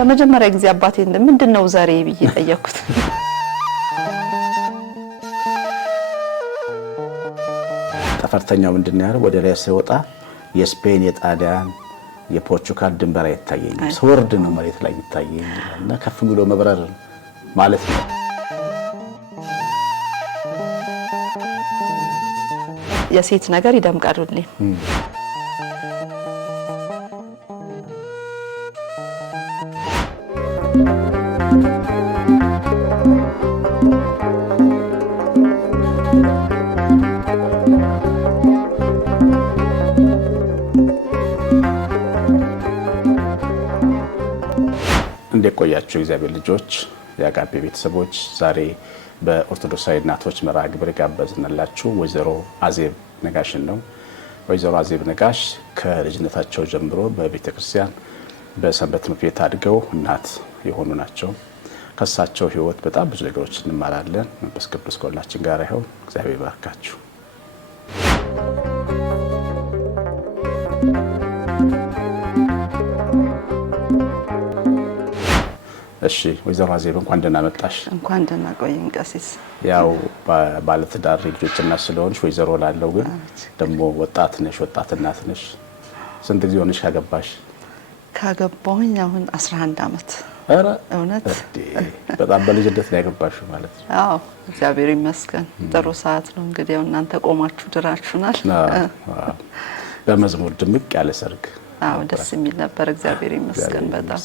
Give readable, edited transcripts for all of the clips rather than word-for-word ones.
ለመጀመሪያ ጊዜ አባቴ ምንድነው ዛሬ ብዬ ጠየቅኩት። ተፈርተኛው ምንድነው ያለው ወደ ላይ ሲወጣ የስፔን የጣሊያን የፖርቹጋል ድንበር አይታየኝም ስወርድ ነው መሬት ላይ ይታየኝ እና ከፍ ብሎ መብረር ማለት ነው። የሴት ነገር ይደምቃሉልኝ እንደቆያችሁ እግዚአብሔር ልጆች ያጋቤ ቤተሰቦች ዛሬ በኦርቶዶክሳዊ እናቶች መርሃ ግብር ጋበዝናላችሁ ወይዘሮ አዜብ ነጋሽን ነው። ወይዘሮ አዜብ ነጋሽ ከልጅነታቸው ጀምሮ በቤተክርስቲያን በሰንበት ትምህርት ቤት አድገው እናት የሆኑ ናቸው። ከሳቸው ህይወት በጣም ብዙ ነገሮች እንማራለን። መንፈስ ቅዱስ ከሁላችን ጋር ይሁን። እግዚአብሔር ይባርካችሁ። እሺ ወይዘሮ አዜብ እንኳን ደህና መጣሽ። እንኳን ደህና ቆየን ቀሲስ። ያው ባለትዳር ልጆችና ስለሆንሽ ወይዘሮ ላለው ግን ደግሞ ወጣት ነሽ፣ ወጣት እናት ነሽ። ስንት ጊዜ ሆነሽ ካገባሽ? ካገባሁኝ አሁን 11 አመት። አረ እውነት በጣም በልጅነት ላይ ያገባሽው ማለት ነው? አዎ እግዚአብሔር ይመስገን ጥሩ ሰዓት ነው። እንግዲህ ያው እናንተ ቆማችሁ ድራችሁናል። በመዝሙር ድምቅ ያለ ሰርግ። አዎ ደስ የሚል ነበር። እግዚአብሔር ይመስገን በጣም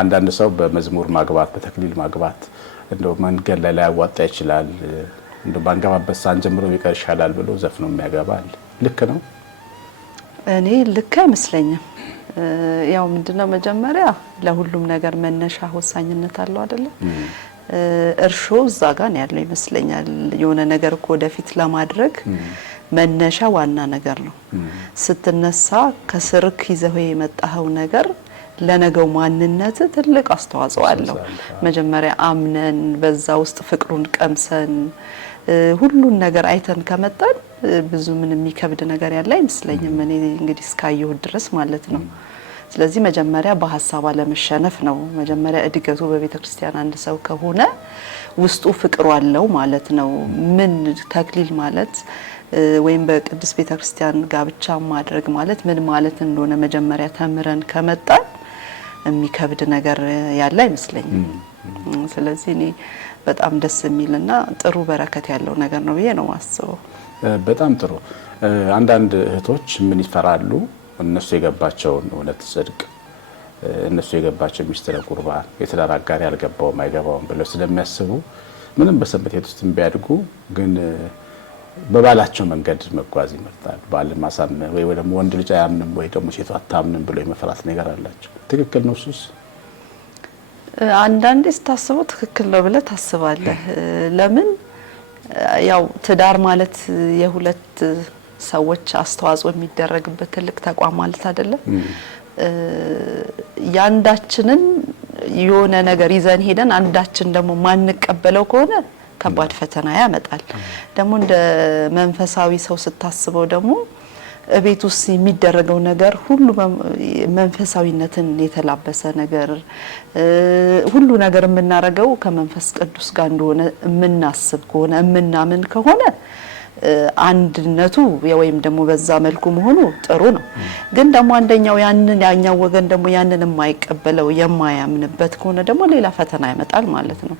አንዳንድ ሰው በመዝሙር ማግባት በተክሊል ማግባት እንደው መንገድ ላይ ያዋጣ ይችላል እንደው ባንገባበት ሳንጀምሮ ቢቀር ይሻላል ብሎ ዘፍኖ የሚያገባል። ልክ ነው? እኔ ልክ አይመስለኝም። ያው ምንድነው መጀመሪያ ለሁሉም ነገር መነሻ ወሳኝነት አለው አይደለ? እርሾ እዛ ጋር ነው ያለው ይመስለኛል። የሆነ ነገር እኮ ወደፊት ለማድረግ መነሻ ዋና ነገር ነው። ስትነሳ ከስርክ ይዘው የመጣው ነገር ለነገው ማንነት ትልቅ አስተዋጽኦ አለው። መጀመሪያ አምነን በዛ ውስጥ ፍቅሩን ቀምሰን ሁሉን ነገር አይተን ከመጣን ብዙ ምን የሚከብድ ነገር ያለ አይመስለኝም። እኔ እንግዲህ እስካየሁት ድረስ ማለት ነው። ስለዚህ መጀመሪያ በሐሳብ አለመሸነፍ ነው። መጀመሪያ እድገቱ በቤተክርስቲያን አንድ ሰው ከሆነ ውስጡ ፍቅሩ አለው ማለት ነው። ምን ተክሊል ማለት ወይም በቅድስት ቤተክርስቲያን ጋብቻ ማድረግ ማለት ምን ማለት እንደሆነ መጀመሪያ ተምረን ከመጣን የሚከብድ ነገር ያለ አይመስለኝም። ስለዚህ እኔ በጣም ደስ የሚልና ጥሩ በረከት ያለው ነገር ነው ብዬ ነው ማስበው። በጣም ጥሩ። አንዳንድ እህቶች ምን ይፈራሉ? እነሱ የገባቸውን እውነት ጽድቅ እነሱ የገባቸው ሚስጥረ ቁርባን የትዳር አጋር ያልገባውም አይገባውም ብለው ስለሚያስቡ ምንም በሰንበት ቤት ውስጥ ቢያድጉ ግን በባላቸው መንገድ መጓዝ ይመርጣሉ። ባል ማሳመን ወይ ደግሞ ወንድ ልጅ አያምንም ወይ ደግሞ ሴቷ አታምንም ብሎ የመፍራት ነገር አላቸው። ትክክል ነው እሱስ? አንዳንዴ ስታስበው ትክክል ነው ብለህ ታስባለህ። ለምን ያው ትዳር ማለት የሁለት ሰዎች አስተዋጽኦ የሚደረግበት ትልቅ ተቋም ማለት አይደለም። ያንዳችንን የሆነ ነገር ይዘን ሄደን አንዳችን ደግሞ ማንቀበለው ከሆነ ከባድ ፈተና ያመጣል። ደግሞ እንደ መንፈሳዊ ሰው ስታስበው ደግሞ እቤት ውስጥ የሚደረገው ነገር ሁሉ መንፈሳዊነትን የተላበሰ ነገር ሁሉ ነገር የምናረገው ከመንፈስ ቅዱስ ጋር እንደሆነ የምናስብ ከሆነ የምናምን ከሆነ አንድነቱ ወይም ደግሞ በዛ መልኩ መሆኑ ጥሩ ነው። ግን ደግሞ አንደኛው ያኛው ወገን ደግሞ ያንን የማይቀበለው የማያምንበት ከሆነ ደግሞ ሌላ ፈተና ያመጣል ማለት ነው።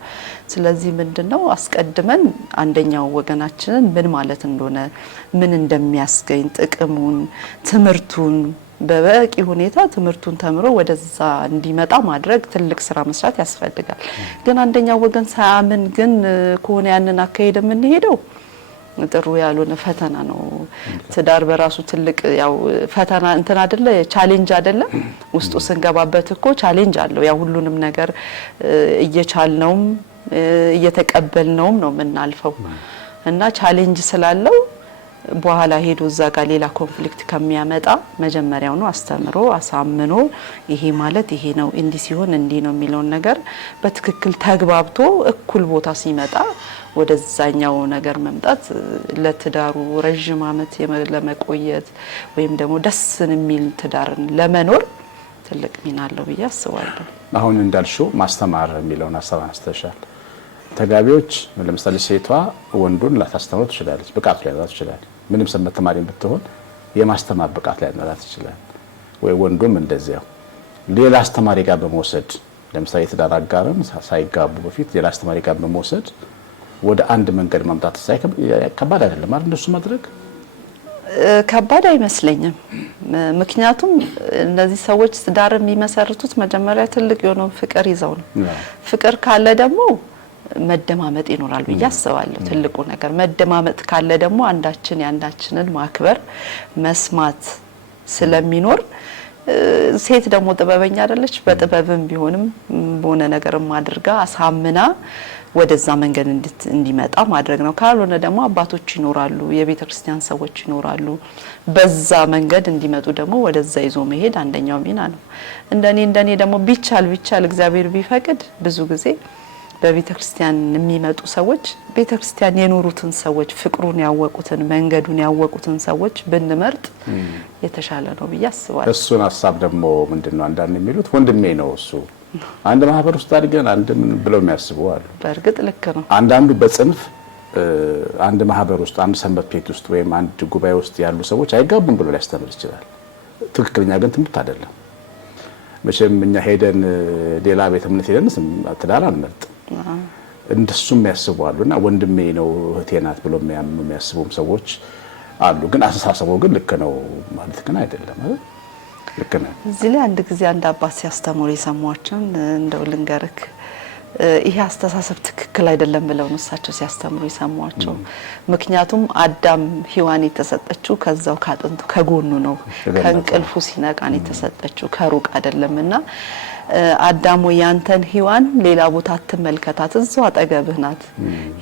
ስለዚህ ምንድነው አስቀድመን አንደኛው ወገናችንን ምን ማለት እንደሆነ ምን እንደሚያስገኝ ጥቅሙን ትምህርቱን በበቂ ሁኔታ ትምህርቱን ተምሮ ወደዛ እንዲመጣ ማድረግ ትልቅ ስራ መስራት ያስፈልጋል። ግን አንደኛው ወገን ሳያምን ግን ከሆነ ያንን አካሄድ የምንሄደው ጥሩ ያልሆነ ፈተና ነው። ትዳር በራሱ ትልቅ ያው ፈተና እንትን አይደለ ቻሌንጅ አይደለ? ውስጡ ስንገባበት እኮ ቻሌንጅ አለው። ያው ሁሉንም ነገር እየቻልነውም እየተቀበልነውም ነው የምናልፈው እና ቻሌንጅ ስላለው በኋላ ሄዶ እዛ ጋር ሌላ ኮንፍሊክት ከሚያመጣ መጀመሪያው ነው አስተምሮ አሳምኖ ይሄ ማለት ይሄ ነው እንዲ ሲሆን እንዲ ነው የሚለውን ነገር በትክክል ተግባብቶ እኩል ቦታ ሲመጣ ወደዛኛው ነገር መምጣት ለትዳሩ ረጅም አመት ለመቆየት ወይም ደግሞ ደስን የሚል ትዳርን ለመኖር ትልቅ ሚና አለው ብዬ አስባለሁ። አሁን እንዳልሽው ማስተማር የሚለውን ሀሳብ አንስተሻል። ተጋቢዎች ለምሳሌ ሴቷ ወንዱን ላታስተምረው ትችላለች፣ ብቃት ሊያዛት ይችላል። ምንም ሰንበት ተማሪ ብትሆን የማስተማር ብቃት ሊያዛት ይችላል። ወይ ወንዱም እንደዚያው ሌላ አስተማሪ ጋር በመውሰድ ለምሳሌ የትዳር አጋርን ሳይጋቡ በፊት ሌላ አስተማሪ ጋር በመውሰድ ወደ አንድ መንገድ ማምጣት ከባድ አይደለም አይደል? እንደሱ ማድረግ ከባድ አይመስለኝም። ምክንያቱም እነዚህ ሰዎች ትዳር የሚመሰርቱት መጀመሪያ ትልቅ የሆነው ፍቅር ይዘው ነው። ፍቅር ካለ ደግሞ መደማመጥ ይኖራል ብዬ አስባለሁ። ትልቁ ነገር መደማመጥ ካለ ደግሞ አንዳችን ያንዳችንን ማክበር መስማት ስለሚኖር ሴት ደግሞ ጥበበኛ አይደለች። በጥበብም ቢሆንም በሆነ ነገርም አድርጋ አሳምና ወደዛ መንገድ እንዲመጣ ማድረግ ነው። ካልሆነ ደግሞ አባቶች ይኖራሉ፣ የቤተ ክርስቲያን ሰዎች ይኖራሉ። በዛ መንገድ እንዲመጡ ደግሞ ወደዛ ይዞ መሄድ አንደኛው ሚና ነው። እንደኔ ደግሞ ቢቻል እግዚአብሔር ቢፈቅድ ብዙ ጊዜ በቤተ ክርስቲያን የሚመጡ ሰዎች ቤተ ክርስቲያን የኖሩትን ሰዎች ፍቅሩን ያወቁትን መንገዱን ያወቁትን ሰዎች ብንመርጥ የተሻለ ነው ብዬ አስባለሁ። እሱን ሐሳብ ደግሞ ምንድነው አንዳንድ የሚሉት ወንድሜ ነው እሱ አንድ ማህበር ውስጥ አድርገን አንድ ምን ብለው የሚያስቡ አሉ። በእርግጥ ልክ ነው። አንዳንዱ በጽንፍ አንድ ማህበር ውስጥ አንድ ሰንበት ቤት ውስጥ ወይም አንድ ጉባኤ ውስጥ ያሉ ሰዎች አይጋቡም ብሎ ሊያስተምር ይችላል። ትክክለኛ ግን ትምህርት አይደለም። መቼም እኛ ሄደን ሌላ ቤተ እምነት ሄደን ትዳር አንመርጥ እንደሱም ያስባሉና ወንድሜ ነው እህቴ ናት ብሎ የሚያስቡም ሰዎች አሉ። ግን አስተሳሰቡ ግን ልክ ነው ማለት ግን አይደለም አይደል? ልክ ነው። እዚህ ላይ አንድ ጊዜ አንድ አባት ሲያስተምሩ የሰማቸውን እንደው ልንገርክ፣ ይሄ አስተሳሰብ ትክክል አይደለም ብለው እሳቸው ሲያስተምሩ የሰማቸው። ምክንያቱም አዳም ሔዋን የተሰጠችው ከዛው ካጥንቱ ከጎኑ ነው። ከእንቅልፉ ሲነቃን የተሰጠችው ከሩቅ አይደለምና አዳም ወይ ያንተን ሔዋን ሌላ ቦታ አትመልከታት፣ እዛው አጠገብህ ናት።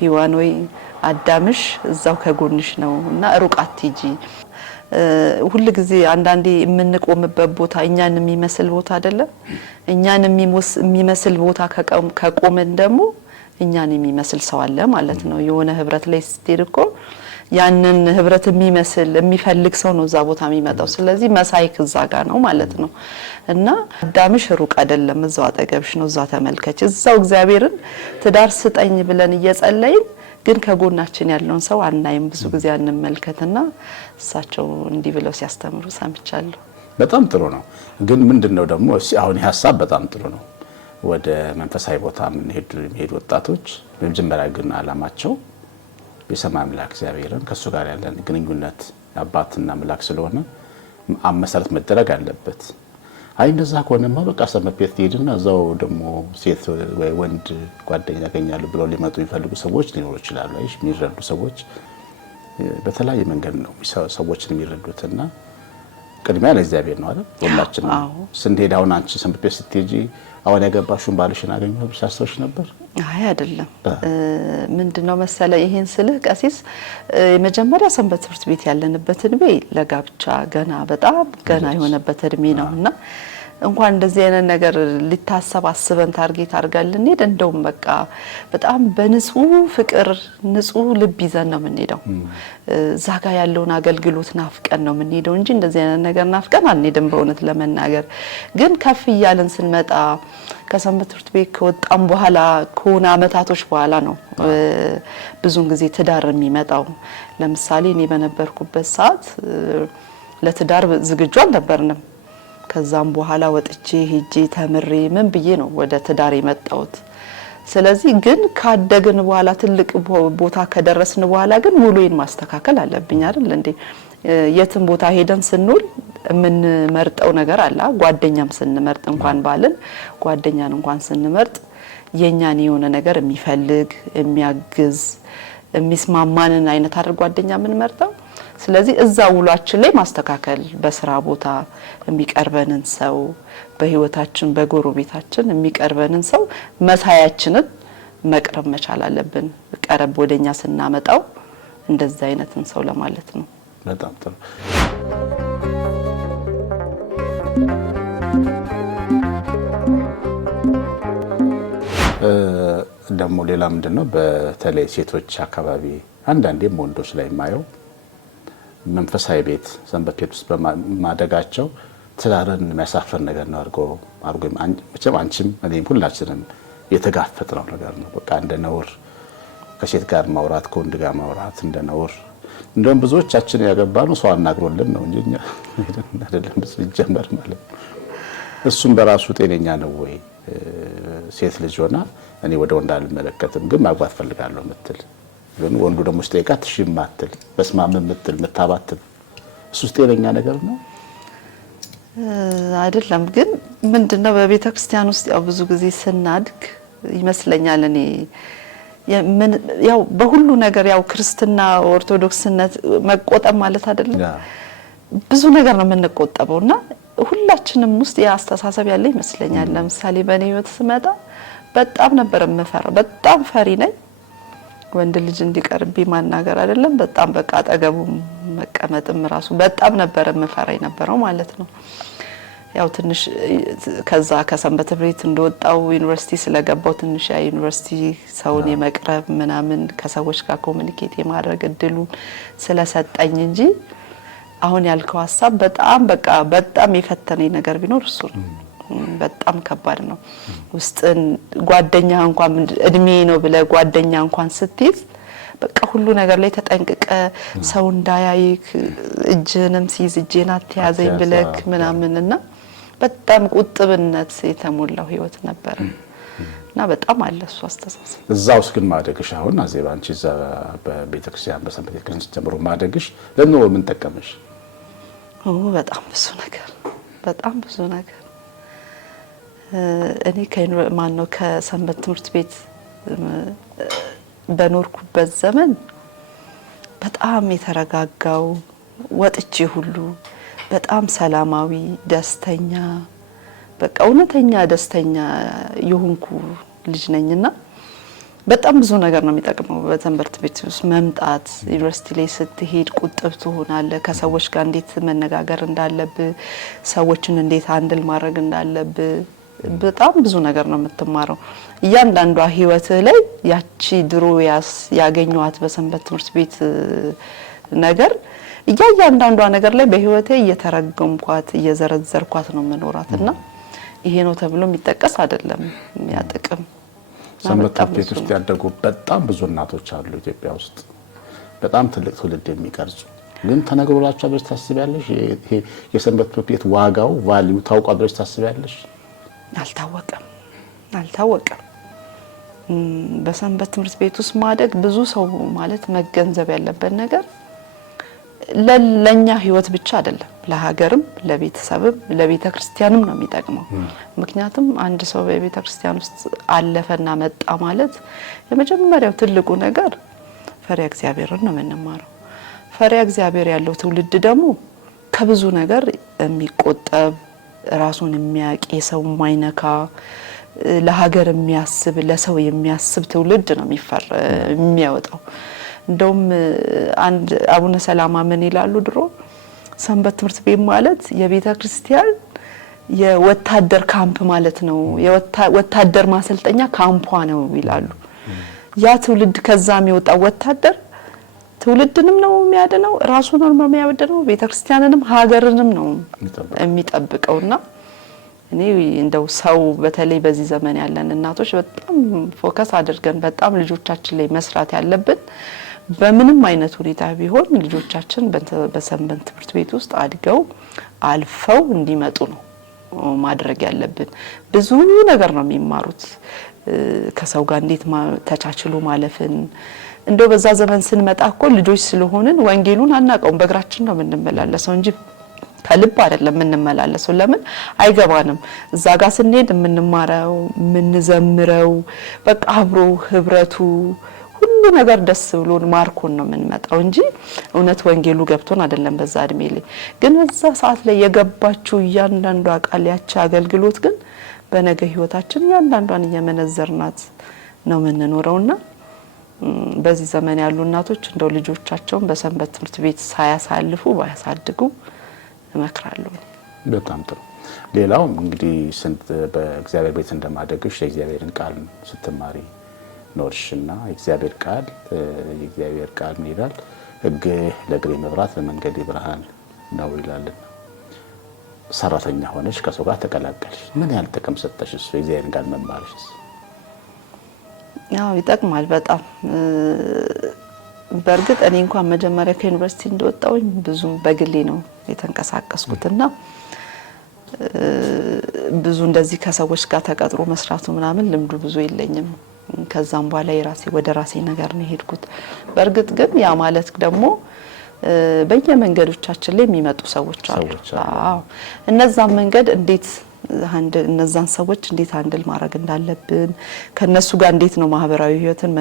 ሔዋን ወይ አዳምሽ እዛው ከጎንሽ ነውና ሩቅ አትጂ። ሁሉ ጊዜ አንዳንዴ የምንቆምበት ቦታ እኛን የሚመስል ቦታ አይደለም። እኛን የሚመስል ቦታ ከቆመን ደግሞ እኛን የሚመስል ሰው አለ ማለት ነው። የሆነ ህብረት ላይ ስትሄድ እኮ ያንን ህብረት የሚመስል የሚፈልግ ሰው ነው እዛ ቦታ የሚመጣው። ስለዚህ መሳይክ እዛ ጋር ነው ማለት ነው። እና አዳምሽ ሩቅ አይደለም፣ እዛው አጠገብሽ ነው፣ እዛው ተመልከች። እዛው እግዚአብሔርን ትዳር ስጠኝ ብለን እየጸለይን ግን ከጎናችን ያለውን ሰው አናይም። ብዙ ጊዜ አንመልከትና እሳቸው እንዲህ ብለው ሲያስተምሩ ሰምቻለሁ። በጣም ጥሩ ነው። ግን ምንድነው ደግሞ አሁን ይሄ ሐሳብ በጣም ጥሩ ነው። ወደ መንፈሳዊ ቦታ የሚሄዱ ወጣቶች በመጀመሪያ ግን አላማቸው የሰማይ አምላክ እግዚአብሔርን ከሱ ጋር ያለን ግንኙነት አባትና አምላክ ስለሆነ መሰረት መደረግ አለበት። አይ እንደዛ ከሆነማ በቃ ሰንበት ቤት ሄድና እዛው ደግሞ ሴት ወይ ወንድ ጓደኛ ያገኛሉ ብለው ሊመጡ የሚፈልጉ ሰዎች ሊኖሩ ይችላሉ። አይሽ የሚረዱ ሰዎች በተለያየ መንገድ ነው ሰዎችን የሚረዱትና ቅድሚያ ለእግዚአብሔር ነው አይደል? ሁላችንም ስንሄድ አሁን አንቺ ሰንበት ቤት ስትሄጂ አሁን ያገባሽውን ባልሽን አገኘው ብቻ አስተውሽ ነበር? አይ አይደለም። ምንድነው መሰለ ይሄን ስልህ ቀሲስ የመጀመሪያ ሰንበት ትምህርት ቤት ያለንበት እድሜ ለጋብቻ ገና በጣም ገና የሆነበት እድሜ ነውና እንኳን እንደዚህ አይነት ነገር ሊታሰብ አስበን ታርጌት አድርገን ልንሄድ እንደውም በቃ በጣም በንጹህ ፍቅር ንጹህ ልብ ይዘን ነው የምንሄደው። እዛ ጋር ያለውን አገልግሎት ናፍቀን ነው የምንሄደው እንጂ እንደዚህ አይነት ነገር ናፍቀን አንሄድም። በእውነት ለመናገር ግን ከፍ እያልን ስንመጣ ከሰንበት ትምህርት ቤት ከወጣም በኋላ ከሆነ አመታቶች በኋላ ነው ብዙን ጊዜ ትዳር የሚመጣው። ለምሳሌ እኔ በነበርኩበት ሰዓት ለትዳር ዝግጁ አልነበርንም። ከዛም በኋላ ወጥቼ ሄጄ ተምሬ ምን ብዬ ነው ወደ ትዳር የመጣሁት። ስለዚህ ግን ካደግን በኋላ ትልቅ ቦታ ከደረስን በኋላ ግን ውሎዬን ማስተካከል አለብኝ አይደል እንዴ? የትም ቦታ ሄደን ስንውል የምንመርጠው ነገር አለ። ጓደኛም ስንመርጥ እንኳን ባልን ጓደኛን እንኳን ስንመርጥ የኛን የሆነ ነገር የሚፈልግ የሚያግዝ የሚስማማንን አይነት አድርጎ ጓደኛ የምንመርጠው። ስለዚህ እዛ ውሏችን ላይ ማስተካከል፣ በስራ ቦታ የሚቀርበንን ሰው፣ በህይወታችን በጎረቤታችን የሚቀርበንን ሰው መሳያችንን መቅረብ መቻል አለብን። ቀረብ ወደኛ ስናመጣው እንደዛ አይነትን ሰው ለማለት ነው። በጣም ጥሩ። ደግሞ ሌላ ምንድነው በተለይ ሴቶች አካባቢ አንዳንዴም ወንዶች ላይ የማየው መንፈሳዊ ቤት ሰንበት ቤት ውስጥ በማደጋቸው ትዳርን የሚያሳፍር ነገር ነው አድርጎ መቼም አንቺም እኔም ሁላችንም የተጋፈጥነው ነገር ነው። በቃ እንደ ነውር ከሴት ጋር ማውራት ከወንድ ጋር ማውራት እንደ ነውር። እንደውም ብዙዎቻችን ያገባነው ሰው አናግሮልን ነው እንጂ እኛ አይደለም ሲጀመር ማለት ነው። እሱም በራሱ ጤነኛ ነው ወይ? ሴት ልጅ ሆና እኔ ወደ ወንድ አልመለከትም ግን ማግባት ፈልጋለሁ ምትል ግን ወንዱ ደግሞ ሲጠይቃት እሺ ማትል በስማም ምትል መታባትል እሱስ ጤነኛ ነገር ነው አይደለም። ግን ምንድነው በቤተ ክርስቲያን ውስጥ ያው ብዙ ጊዜ ስናድግ ይመስለኛል እኔ ያው በሁሉ ነገር ያው ክርስትና ኦርቶዶክስነት መቆጠብ ማለት አይደለም። ብዙ ነገር ነው የምንቆጠበውና ሁላችንም ውስጥ ያስተሳሰብ ያለ ይመስለኛል። ለምሳሌ በእኔ ህይወት ስመጣ በጣም ነበር የምፈራው። በጣም ፈሪ ነኝ። ወንድ ልጅ እንዲቀርብኝ ማናገር አይደለም በጣም በቃ አጠገቡ መቀመጥም ራሱ በጣም ነበር የምፈራ የነበረው ማለት ነው። ያው ትንሽ ከዛ ከሰንበት ትምህርት ቤት እንደወጣው ዩኒቨርሲቲ ስለገባው ትንሽ ያ ዩኒቨርሲቲ ሰውን የመቅረብ ምናምን ከሰዎች ጋር ኮሙኒኬት የማድረግ እድሉ ስለሰጠኝ እንጂ አሁን ያልከው ሐሳብ በጣም በቃ በጣም የፈተነኝ ነገር ቢኖር እሱ ነው። በጣም ከባድ ነው። ውስጥን ጓደኛ እንኳን እድሜ ነው ብለ ጓደኛ እንኳን ስትይዝ በቃ ሁሉ ነገር ላይ ተጠንቅቀ ሰው እንዳያይክ እጅንም ሲይዝ እጄን አትያዘኝ ብለክ ምናምንና በጣም ቁጥብነት የተሞላው ህይወት ነበር እና በጣም አለ እሱ አስተሳሰብ። እዛውስ ግን ማደግሽ አሁን አዜብ አንቺ እዛ በቤተክርስቲያን በሰንበት ቤተክርስቲያን ጀምሮ ማደግሽ ለምን ምን ጠቀመሽ? በጣም ብዙ ነገር እኔ ከሰንበት ትምህርት ቤት በኖርኩበት ዘመን በጣም የተረጋጋው ወጥቼ ሁሉ በጣም ሰላማዊ ደስተኛ በቃ እውነተኛ ደስተኛ የሆንኩ ልጅ ነኝና በጣም ብዙ ነገር ነው የሚጠቅመው በትምህርት ቤት ውስጥ መምጣት። ዩኒቨርሲቲ ላይ ስትሄድ ቁጥብ ትሆናለህ። ከሰዎች ጋር እንዴት መነጋገር እንዳለብህ፣ ሰዎችን እንዴት ሃንድል ማድረግ እንዳለብህ በጣም ብዙ ነገር ነው የምትማረው። እያንዳንዷ ህይወትህ ላይ ያቺ ድሮ ያገኘኋት በሰንበት ትምህርት ቤት ነገር እያንዳንዷ ነገር ላይ በህይወቴ እየተረገምኳት እየዘረዘርኳት ነው መኖራትና ይሄ ነው ተብሎ የሚጠቀስ አይደለም የሚያጥቅም። ሰንበት ትምህርት ቤት ውስጥ ያደጉ በጣም ብዙ እናቶች አሉ ኢትዮጵያ ውስጥ በጣም ትልቅ ትውልድ የሚቀርጹ ግን ተነግሮላቸው ብለሽ ታስቢያለሽ? ይሄ የሰንበት ትምህርት ቤት ዋጋው ቫልዩ ታውቋል ብለሽ ታስቢያለሽ? አልታወቀም። በሰንበት ትምህርት ቤት ውስጥ ማደግ ብዙ ሰው ማለት መገንዘብ ያለበት ነገር ለኛ ህይወት ብቻ አይደለም፣ ለሀገርም፣ ለቤተሰብም፣ ለቤተ ክርስቲያንም ነው የሚጠቅመው። ምክንያቱም አንድ ሰው በቤተ ክርስቲያን ውስጥ አለፈና መጣ ማለት የመጀመሪያው ትልቁ ነገር ፈሪሃ እግዚአብሔርን ነው የምንማረው። ፈሪሃ እግዚአብሔር ያለው ትውልድ ደግሞ ከብዙ ነገር የሚቆጠብ ራሱን የሚያውቅ የሰው ማይነካ ለሀገር የሚያስብ ለሰው የሚያስብ ትውልድ ነው የሚያወጣው። እንደውም አንድ አቡነ ሰላማ ምን ይላሉ ድሮ ሰንበት ትምህርት ቤት ማለት የቤተ ክርስቲያን የወታደር ካምፕ ማለት ነው፣ የወታደር ማሰልጠኛ ካምፓ ነው ይላሉ። ያ ትውልድ ከዛ የሚወጣው ወታደር ትውልድንም ነው የሚያድነው፣ ራሱን ነው የሚያወድነው፣ ቤተ ክርስቲያንንም ሀገርንም ነው የሚጠብቀውና እኔ እንደው ሰው በተለይ በዚህ ዘመን ያለን እናቶች በጣም ፎከስ አድርገን በጣም ልጆቻችን ላይ መስራት ያለብን በምንም አይነት ሁኔታ ቢሆን ልጆቻችን በሰንበት ትምህርት ቤት ውስጥ አድገው አልፈው እንዲመጡ ነው ማድረግ ያለብን። ብዙ ነገር ነው የሚማሩት ከሰው ጋር እንዴት ተቻችሎ ማለፍን። እንደው በዛ ዘመን ስንመጣ እኮ ልጆች ስለሆንን ወንጌሉን አናውቀውም፣ በእግራችን ነው የምንመላለሰው እንጂ ከልብ አይደለም የምንመላለሰው። ለምን አይገባንም። እዛ ጋር ስንሄድ የምንማረው የምንዘምረው በቃ አብሮ ህብረቱ ሁሉ ነገር ደስ ብሎን ማርኮን ነው የምንመጣው እንጂ እውነት ወንጌሉ ገብቶን አይደለም። በዛ እድሜ ላይ ግን በዛ ሰዓት ላይ የገባችው እያንዳንዷ ቃል ያቺ አገልግሎት ግን በነገ ህይወታችን እያንዳንዷን እየመነዘርናት ነው የምንኖረውና በዚህ ዘመን ያሉ እናቶች እንደው ልጆቻቸውን በሰንበት ትምህርት ቤት ሳያሳልፉ ባያሳድጉ እመክራለሁ። በጣም ጥሩ። ሌላው እንግዲህ በእግዚአብሔር ቤት እንደማደግሽ የእግዚአብሔርን ቃል ስትማሪ ኖርሽና የእግዚአብሔር ቃል ምን ይላል? ሕግ ለእግሬ መብራት ለመንገዴ ብርሃን ነው ይላልና ሰራተኛ ሆነሽ ከሰው ጋር ተቀላቀልሽ። ምን ያህል ጥቅም ሰጠሽ እሱ የዚያን ጋር መማርሽ? ያው ይጠቅማል በጣም። በእርግጥ እኔ እንኳን መጀመሪያ ከዩኒቨርሲቲ እንደወጣሁኝ ብዙም በግሌ ነው የተንቀሳቀስኩትና ብዙ እንደዚህ ከሰዎች ጋር ተቀጥሮ መስራቱ ምናምን ልምዱ ብዙ የለኝም። ከዛም በኋላ ወደ ራሴ ነገር ነው ሄድኩት። በእርግጥ ግን ያ ማለት ደግሞ በየመንገዶቻችን ላይ የሚመጡ ሰዎች አሉ። አዎ እነዛን መንገድ እነዛን ሰዎች እንዴት ሃንድል ማድረግ እንዳለብን ከነሱ ጋር እንዴት ነው ማህበራዊ ህይወትን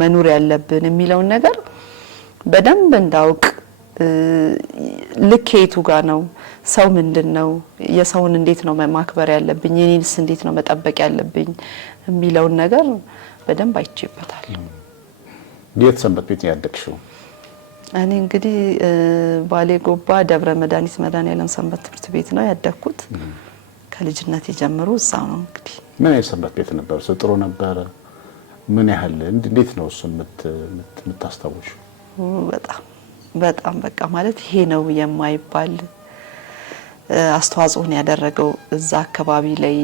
መኖር ያለብን የሚለውን ነገር በደንብ እንዳውቅ ልኬቱ ጋር ነው ሰው ምንድነው የሰውን እንዴት ነው ማክበር ያለብኝ የኔንስ እንዴት ነው መጠበቅ ያለብኝ የሚለውን ነገር በደንብ አይቼበታል። የት ሰንበት ቤት ያደግሽው? እኔ እንግዲህ ባሌ ጎባ ደብረ መድኃኒት መድኃኔዓለም ሰንበት ትምህርት ቤት ነው ያደግኩት። ከልጅነት ጀምሮ እዛው ነው እንግዲህ። ምን አይነት ሰንበት ቤት ነበር? ጥሩ ነበር? ምን ያህል እንዴት ነው እሱ የምታስታውሹ? በጣም በቃ ማለት ይሄ ነው የማይባል አስተዋጽኦን ያደረገው እዛ አካባቢ ላይ።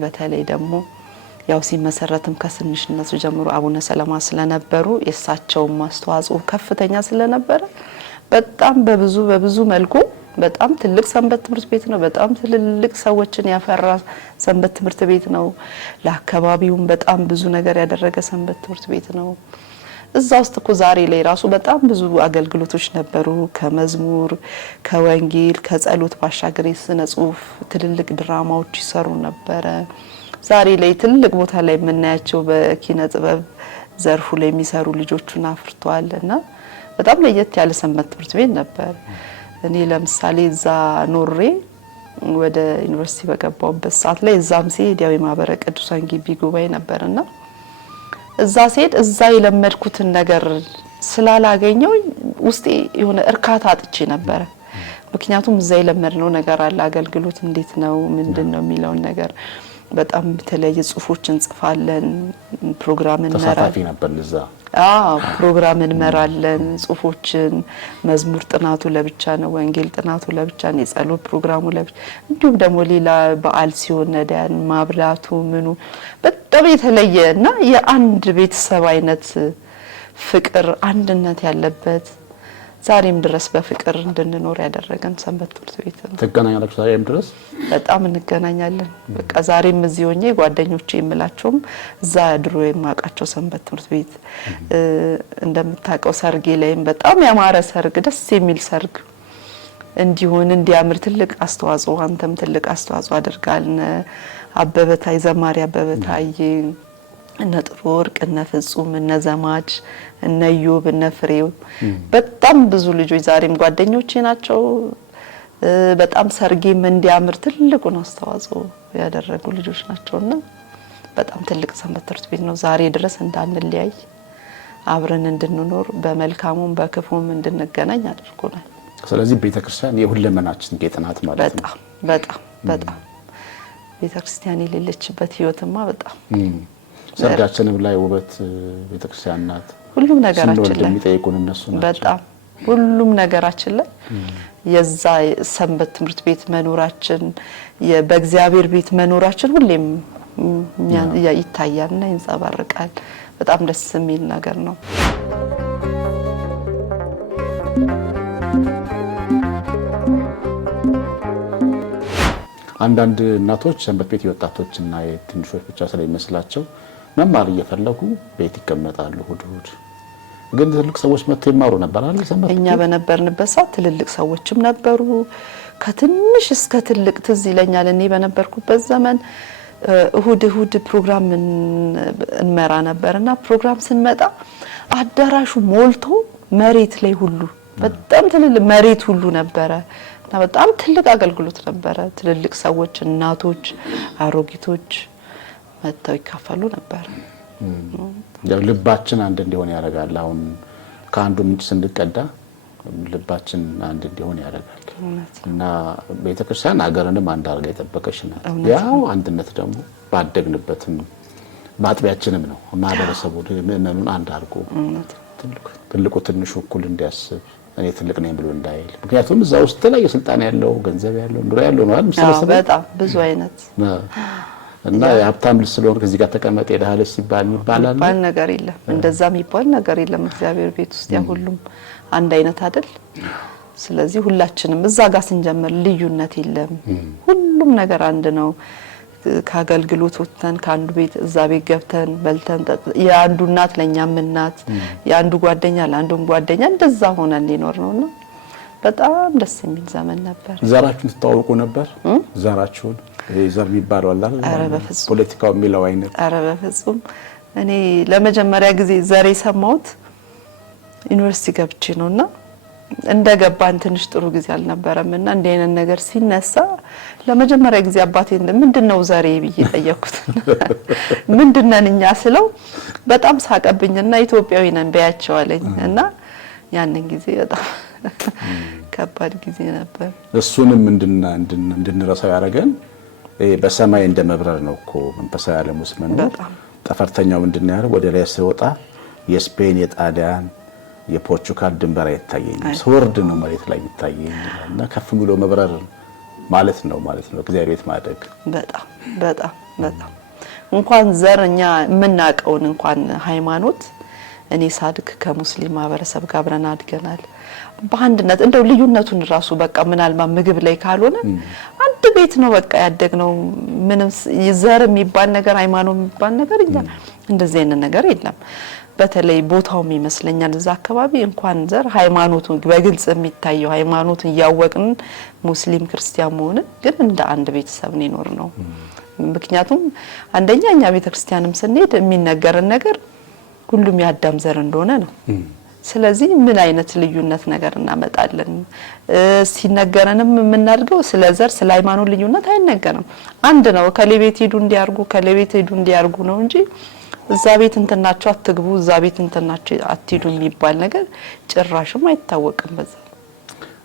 በተለይ ደግሞ ያው ሲመሰረትም ከስንሽነቱ ጀምሮ አቡነ ሰለማ ስለነበሩ የሳቸውም አስተዋጽኦ ከፍተኛ ስለነበረ በጣም በብዙ መልኩ በጣም ትልቅ ሰንበት ትምህርት ቤት ነው። በጣም ትልልቅ ሰዎችን ያፈራ ሰንበት ትምህርት ቤት ነው። ለአካባቢውም በጣም ብዙ ነገር ያደረገ ሰንበት ትምህርት ቤት ነው። እዛ ውስጥ እኮ ዛሬ ላይ ራሱ በጣም ብዙ አገልግሎቶች ነበሩ። ከመዝሙር፣ ከወንጌል፣ ከጸሎት ባሻገር የስነ ጽሁፍ ትልልቅ ድራማዎች ይሰሩ ነበረ። ዛሬ ላይ ትልቅ ቦታ ላይ የምናያቸው በኪነ ጥበብ ዘርፉ ላይ የሚሰሩ ልጆቹን አፍርቷል እና በጣም ለየት ያለ ሰንበት ትምህርት ቤት ነበር። እኔ ለምሳሌ እዛ ኖሬ ወደ ዩኒቨርሲቲ በገባሁበት ሰዓት ላይ እዛም ሲሄድ ያው የማህበረ ቅዱሳን ግቢ ጉባኤ ነበርና እዛ ሲሄድ እዛ የለመድኩትን ነገር ስላላገኘው ውስጤ የሆነ እርካታ አጥቼ ነበረ። ምክንያቱም እዛ የለመድነው ነገር አለ። አገልግሎት እንዴት ነው ምንድነው የሚለውን ነገር በጣም የተለያየ ጽሁፎች እንጽፋለን። ፕሮግራም እንመራለን። ተሳታፊ ነበር እዛ። ፕሮግራም እንመራለን። ጽሁፎችን መዝሙር ጥናቱ ለብቻ ነው፣ ወንጌል ጥናቱ ለብቻ ነው፣ የጸሎት ፕሮግራሙ ለብቻ። እንዲሁም ደግሞ ሌላ በዓል ሲሆን ነዳያን ማብላቱ ምኑ በጣም የተለየ እና የአንድ ቤተሰብ አይነት ፍቅር አንድነት ያለበት ዛሬም ድረስ በፍቅር እንድንኖር ያደረገን ሰንበት ትምህርት ቤት ነው። ትገናኛላችሁ ዛሬም ድረስ? በጣም እንገናኛለን። በቃ ዛሬም እዚህ ሆኜ ጓደኞቼ የምላቸውም እዛ ድሮ የማውቃቸው ሰንበት ትምህርት ቤት እንደምታውቀው ሰርጌ ላይም በጣም ያማረ ሰርግ፣ ደስ የሚል ሰርግ እንዲሆን እንዲያምር ትልቅ አስተዋጽኦ አንተም ትልቅ አስተዋጽኦ አድርጋል። አበበታይ ዘማሪ አበበታይ እነ ጥሩ ወርቅ እነ ፍጹም እነ ዘማች እነ ዮብ እነ ፍሬው በጣም ብዙ ልጆች ዛሬም ጓደኞቼ ናቸው። በጣም ሰርጌም እንዲያምር ትልቁን አስተዋጽኦ ያደረጉ ልጆች ናቸውና በጣም ትልቅ ሰንበት ትምህርት ቤት ነው። ዛሬ ድረስ እንዳንለያይ አብረን እንድንኖር በመልካሙም በክፉም እንድንገናኝ አድርጎናል። ስለዚህ ቤተክርስቲያን የሁለመናችን ጌጥ ናት ማለት ነው። በጣም ቤተክርስቲያን የሌለችበት ህይወትማ በጣም ሰርጋችንም ላይ ውበት ቤተክርስቲያን ናት። ሁሉም ነገራችን ላይ የሚጠይቁን እነሱ ናቸው። በጣም ሁሉም ነገራችን ላይ የዛ ሰንበት ትምህርት ቤት መኖራችን በእግዚአብሔር ቤት መኖራችን ሁሌም ይታያልና ይንጸባረቃል። በጣም ደስ የሚል ነገር ነው። አንዳንድ እናቶች ሰንበት ቤት የወጣቶችና የትንሾች ብቻ ስለሚመስላቸው መማር እየፈለጉ ቤት ይቀመጣሉ። እሑድ ግን ትልልቅ ሰዎች መጥተው ይማሩ ነበር አይደል? ሰንበት እኛ በነበርንበት ሰዓት ትልልቅ ሰዎችም ነበሩ፣ ከትንሽ እስከ ትልቅ። ትዝ ይለኛል እኔ በነበርኩበት ዘመን እሑድ ፕሮግራም እንመራ ነበርና ፕሮግራም ስንመጣ አዳራሹ ሞልቶ መሬት ላይ ሁሉ በጣም ትልልቅ መሬት ሁሉ ነበረ እና በጣም ትልቅ አገልግሎት ነበረ። ትልልቅ ሰዎች፣ እናቶች፣ አሮጊቶች መጥተው ይካፈሉ ነበር። ያው ልባችን አንድ እንዲሆን ያደርጋል። አሁን ከአንዱ ምንጭ ስንቀዳ ልባችን አንድ እንዲሆን ያደርጋል እና ቤተክርስቲያን ሀገርንም አንድ አድርጋ የጠበቀች ናት። ያው አንድነት ደግሞ ባደግንበትም በአጥቢያችንም ነው። ማህበረሰቡ ምእመኑን አንድ አድርጎ ትልቁ ትንሹ እኩል እንዲያስብ እኔ ትልቅ ነኝ ብሎ እንዳይል። ምክንያቱም እዛ ውስጥ ላይ የስልጣን ያለው ገንዘብ ያለው ኑሮ ያለው ነው አይደል? በጣም ብዙ አይነት እና የሀብታም ልጅ ስለሆነ ከዚህ ጋር ተቀመጠ የደሃ ልጅ ሲባል ይባላል ነገር የለም። እንደዛ የሚባል ነገር የለም። እግዚአብሔር ቤት ውስጥ ያ ሁሉም አንድ አይነት አይደል? ስለዚህ ሁላችንም እዛ ጋር ስንጀምር ልዩነት የለም። ሁሉም ነገር አንድ ነው። ከአገልግሎት ወጥተን ከአንዱ ቤት እዛ ቤት ገብተን በልተን የአንዱ እናት ለኛም እናት፣ የአንዱ ጓደኛ ለአንዱ ጓደኛ እንደዛ ሆነን ሊኖር ነውና በጣም ደስ የሚል ዘመን ነበር። ዘራችሁን ተዋውቁ ነበር? ዘራችሁን ዘር የሚባለው አለ አይደል? ፖለቲካው የሚለው አይነት። ኧረ በፍጹም እኔ ለመጀመሪያ ጊዜ ዘር የሰማሁት ዩኒቨርሲቲ ገብቼ ነውና እንደገባን ትንሽ ጥሩ ጊዜ አልነበረምና እንደ አይነት ነገር ሲነሳ ለመጀመሪያ ጊዜ አባቴ ምንድነው ዘሬ ብዬ ጠየቅኩት። ምንድነን እኛ ስለው በጣም ሳቀብኝና ኢትዮጵያዊ ነን በያቸው አለኝ እና ያንን ጊዜ በጣም ከባድ ጊዜ ነበር። እሱንም እንድንረሳው ያደረገን በሰማይ እንደመብረር ነው እኮ መንፈሳዊ ዓለም ውስጥ መኖር። ጠፈርተኛው ምንድነው ያለው? ወደ ላይ ሲወጣ የስፔን የጣሊያን የፖርቹጋል ድንበር አይታየኝም፣ ስወርድ ነው መሬት ላይ የሚታየኝ እና ከፍ ብሎ መብረር ማለት ነው እግዚአብሔር ቤት ማደግ። በጣም በጣም በጣም እንኳን ዘርኛ የምናቀውን እንኳን ሃይማኖት እኔ ሳድግ ከሙስሊም ማህበረሰብ ጋር አብረን አድገናል። በአንድነት እንደው ልዩነቱን ራሱ በቃ ምናልባት ምግብ ላይ ካልሆነ አንድ ቤት ነው በቃ ያደግነው። ምንም ዘር የሚባል ነገር ሃይማኖት የሚባል ነገር እኛ እንደዚህ አይነት ነገር የለም። በተለይ ቦታውም ይመስለኛል እዛ አካባቢ እንኳን ዘር ሃይማኖቱን በግልጽ የሚታየው ሃይማኖቱን ያወቅን ሙስሊም ክርስቲያን መሆን ግን እንደ አንድ ቤተሰብ ነው። ምክንያቱም አንደኛ እኛ ቤተክርስቲያንም ስንሄድ የሚነገርን ነገር ሁሉም የአዳም ዘር እንደሆነ ነው። ስለዚህ ምን አይነት ልዩነት ነገር እናመጣለን? ሲነገረንም የምናድገው ስለ ዘር ስለ ሃይማኖት ልዩነት አይነገርም። አንድ ነው። ከሌቤት ሄዱ እንዲያርጉ ከሌቤት ሄዱ እንዲያርጉ ነው እንጂ እዛ ቤት እንትናቸው አትግቡ እዛ ቤት እንትናቸው አትሄዱ የሚባል ነገር ጭራሽም አይታወቅም። በዛ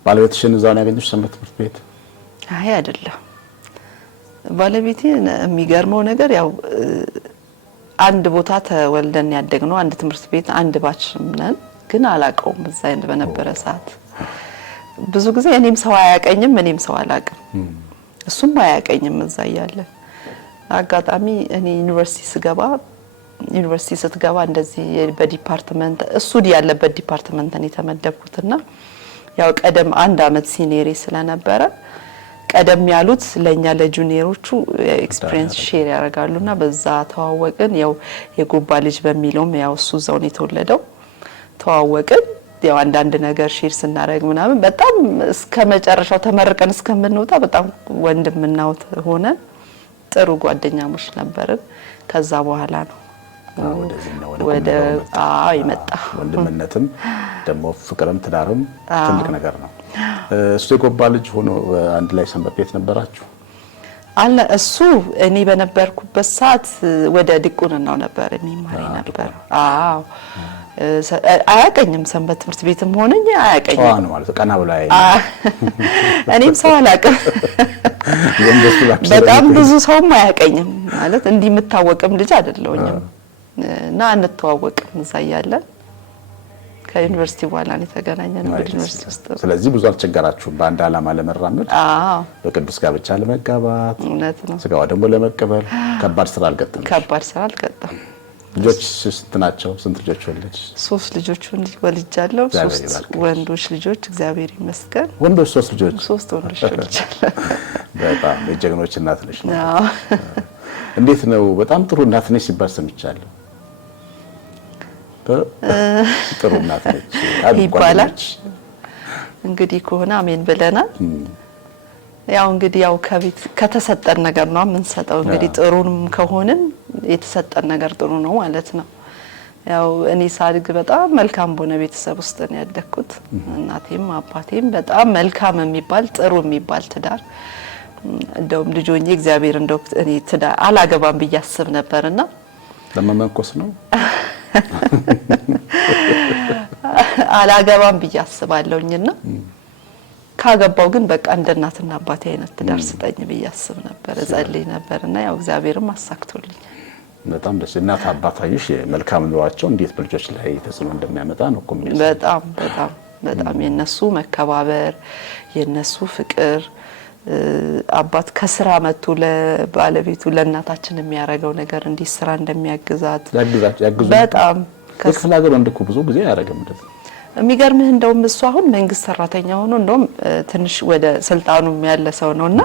ባለቤትሽን እዛው ነው ያገኘሽ ሰንበት ትምህርት ቤት? አይ አይደለም። ባለቤቴ የሚገርመው ነገር ያው አንድ ቦታ ተወልደን ያደግነው አንድ ትምህርት ቤት አንድ ባች ነን፣ ግን አላቀውም እዛ በነበረ ሰዓት ብዙ ጊዜ እኔም ሰው አያቀኝም እኔም ሰው አላቅም እሱም አያቀኝም እዛ ያለ አጋጣሚ እኔ ዩኒቨርሲቲ ስትገባ እንደዚህ በዲፓርትመንት እሱ ያለበት ዲፓርትመንት ነው የተመደብኩትና ያው ቀደም አንድ አመት ሲኒየር ስለነበረ ቀደም ያሉት ለኛ ለጁኒየሮቹ ኤክስፒሪየንስ ሼር ያደርጋሉና በዛ ተዋወቅን። ያው የጎባ ልጅ በሚለው ያው እሱ እዛው ነው የተወለደው። ተዋወቅን ያው አንዳንድ ነገር ሼር ስናደርግ ምናምን በጣም እስከመጨረሻው ተመርቀን እስከምንወጣ በጣም ወንድምና ሆነ ጥሩ ጓደኛሞች ነበርን። ከዛ በኋላ ነው ወደ ይመጣ ወንድምነትም ደግሞ ፍቅርም ትዳርም ትልቅ ነገር ነው። እሱ የጎባ ልጅ ሆኖ አንድ ላይ ሰንበት ቤት ነበራችሁ? አለ እሱ እኔ በነበርኩበት ሰዓት ወደ ዲቁንናው ነበር የሚማር ነበር። አዎ አያቀኝም ሰንበት ትምህርት ቤትም ሆነኝ አያቀኝም። ነው ማለት ቀና ብሎ እኔም ሰው አላቀም። በጣም ብዙ ሰውም አያቀኝም ማለት እንዲህ የምታወቅም ልጅ አይደለሁኝም እና አንተዋወቅም እዛ ያለን ከዩኒቨርሲቲ በኋላ ነው የተገናኘነው ዩኒቨርሲቲ ውስጥ። ስለዚህ ብዙ አልቸገራችሁም በአንድ ዓላማ ለመራመድ? አዎ በቅዱስ ጋብቻ ለመጋባት እውነት ነው። ስጋው ደግሞ ለመቀበል ከባድ ስራ አልገጠመም? ከባድ ስራ አልገጠመም። ልጆች ስንት ናቸው? ስንት ልጆች ወለድሽ? 3 ልጆች ወልጃለሁ። 3 ወንዶች ልጆች እግዚአብሔር ይመስገን። ወንዶች 3 ልጆች? 3 ወንዶች ወልጃለሁ። በጣም የጀግኖች እናት ነሽ ነው። እንዴት ነው? በጣም ጥሩ እናት ነሽ ሲባል ሰምቻለሁ። ጥሩ እናት ነች ይባላል። እንግዲህ ከሆነ አሜን ብለናል። ያው እንግዲህ ያው ከቤት ከተሰጠን ነገር ነው የምንሰጠው። እንግዲህ ጥሩንም ከሆነም የተሰጠን ነገር ጥሩ ነው ማለት ነው። ያው እኔ ሳድግ በጣም መልካም በሆነ ቤተሰብ ውስጥ ነው ያደግኩት። እናቴም አባቴም በጣም መልካም የሚባል ጥሩ የሚባል ትዳር እንደውም ልጆኜ እግዚአብሔር እንደው እኔ ትዳር አላገባም ብዬ አስብ ነበርና ለመመንኮስ ነው አላገባም ብዬ አስባለሁኝና ካገባው ግን በቃ እንደ እናትና አባቴ አይነት ትዳር ስጠኝ ብዬ አስብ ነበር፣ እጸልይ ነበርና ያው እግዚአብሔርም አሳክቶልኝ። በጣም ደስ እናት አባታይሽ መልካም ኑሯቸው እንዴት በልጆች ላይ ተጽዕኖ እንደሚያመጣ ነው እኮ የሚያሳየው። በጣም በጣም በጣም የነሱ መከባበር የነሱ ፍቅር አባት ከስራ መጥቶ ለባለቤቱ ለእናታችን የሚያረጋው ነገር እንዲህ ስራ እንደሚያግዛት ያግዙ በጣም ከክፍለ ሀገር ወንድኩ ብዙ ጊዜ ያረጋም እንደዚህ የሚገርምህ እንደውም እሱ አሁን መንግስት ሰራተኛ ሆኖ እንደውም ትንሽ ወደ ስልጣኑ ያለ ሰው ነውና